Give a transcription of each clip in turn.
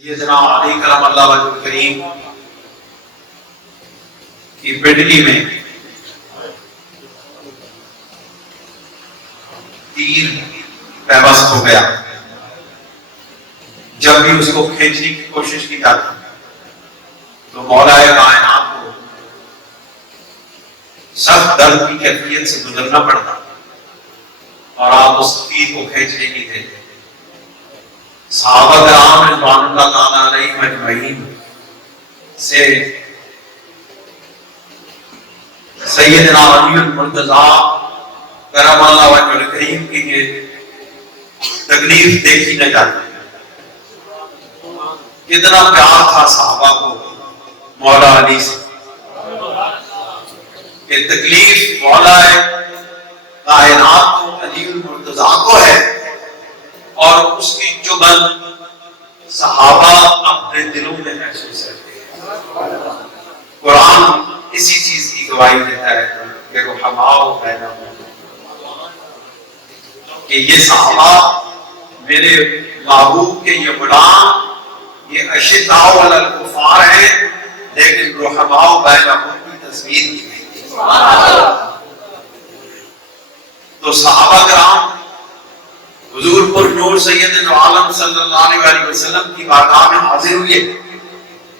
سیدنا علی کرم اللہ وجہ الکریم کی پنڈلی میں تیر پیوست ہو گیا. جب بھی اس کو کھینچنے کی کوشش کی جاتی تو مولا کائنات کو سخت درد کی کیفیت سے گزرنا پڑتا اور آپ اس تیر کو کھینچنے کی تھے. صحابہ کرام رضوان اللہ تعالیٰ علیہم اجمعین سے سیدنا علی المرتضیٰ کرم اللہ وجہ الکریم کی یہ تکلیف دیکھی نہ جاتی. کتنا پیار تھا صحابہ کو مولا علی سے کہ تکلیف مولا کائنات کو علی المرتضیٰ کو ہے اور اس کی چبھن صحابہ اپنے دلوں میں محسوس کرتے ہیں. قرآن اسی چیز کی گواہی دیتا ہے کہ رحماء بینہم، کہ یہ صحابہ میرے محبوب کے یہ غلام یہ اشداء علی الکفار ہیں لیکن رحماء بینہم کی تصویر کی گئی. تو صحابہ کرام حضور پر نور سید عالم صلی اللہ علیہ وسلم کی بارگاہ میں حاضر ہوئے.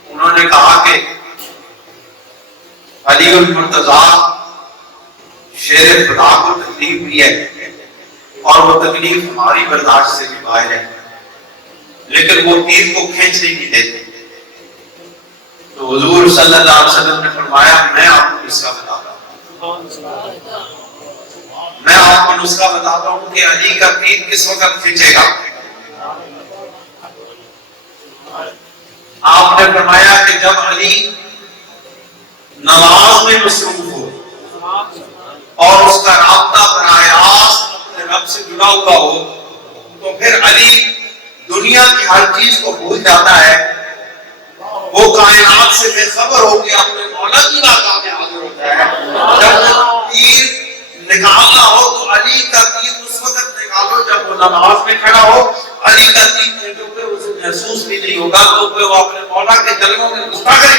انہوں نے کہا کہ علی المرتضیٰ شیر خدا کو تکلیف دی ہے اور وہ تکلیف ہماری برداشت سے بھی باہر ہے لیکن وہ تیر کو کھینچنے نہیں دیتے. تو حضور صلی اللہ علیہ وسلم نے فرمایا میں آپ کو اس کا بتاتا ہوں، میں آپ کو نسخہ بتاتا ہوں کہ علی کا تیر کس وقت کھینچے گا. آپ نے فرمایا کہ جب علی نماز میں مصروف ہو اور اس کا رابطہ براہ راست اپنے رب سے جڑا ہوا ہو تو پھر علی دنیا کی ہر چیز کو بھول جاتا ہے. وہ کائنات سے بے خبر ہو کے اپنے مولا کی بارگاہ میں حاضر ہوتا ہے. جب تیر نکالنا ہو تو علی کا تیر اس وقت نکالو جب وہ نماز میں کھڑا ہو. علی کا تیر جو کہ اسے محسوس بھی نہیں ہوگا تو وہ اپنے مولا کے جلووں میں گھستا کرے.